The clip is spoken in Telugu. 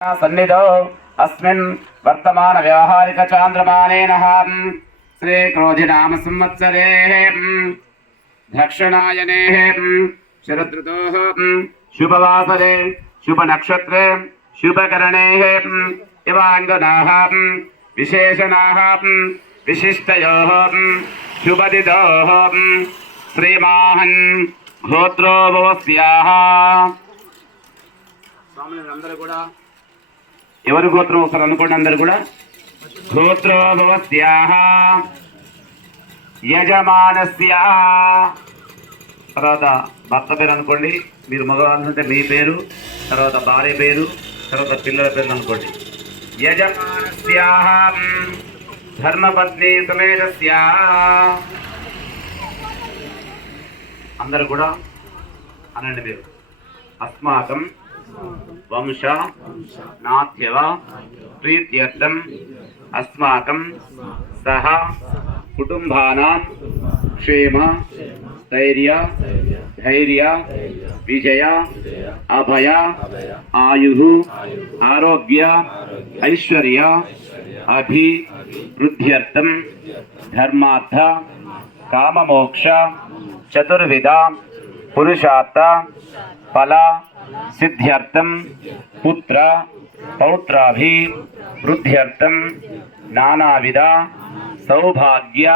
सन्निधौ अस्मिन् वर्तमान व्यावहारिक चान्द्रमानेन श्री क्रोधिनाम संवत्सरे दक्षिणायने शरदृतोः शुभवासरे शुभ नक्षत्रे शुभकरणे इवाङ्गनाः विशेषणाः विशिष्टयोः शुभदिदोः श्रीमान् गोत्रोभवस्याः అందరూ కూడా ఎవరి గోత్రం ఒకసారి అనుకోండి. అందరూ కూడా గోత్రోభవస్యాః యజమానస్య తర్వాత భర్త పేరు అనుకోండి. మీరు మగవాళ్ళు అంటే మీ పేరు, తర్వాత భార్య పేరు, తర్వాత పిల్లల పేరు అనుకోండి. యజమానస్యాః ధర్మపత్ని సమేతస్య అందరూ కూడా అనండి. మీరు అస్మాకం వంశ నాథ్యవ ప్రీత్యర్థం అస్మాకం సహ కుటుంబానాం క్షేమ స్థైర్య ధైర్య విజయ అభయ ఆయు ఆరోగ్య ఐశ్వర్య అభివృద్ధ్యర్థం ధర్మార్థ కామమోక్ష చతుర్విధ పురుషార్థ ఫల सिद्ध्यर्थम पुत्र पौत्राभि वृद्ध्यर्थम नानाविध सौभाग्य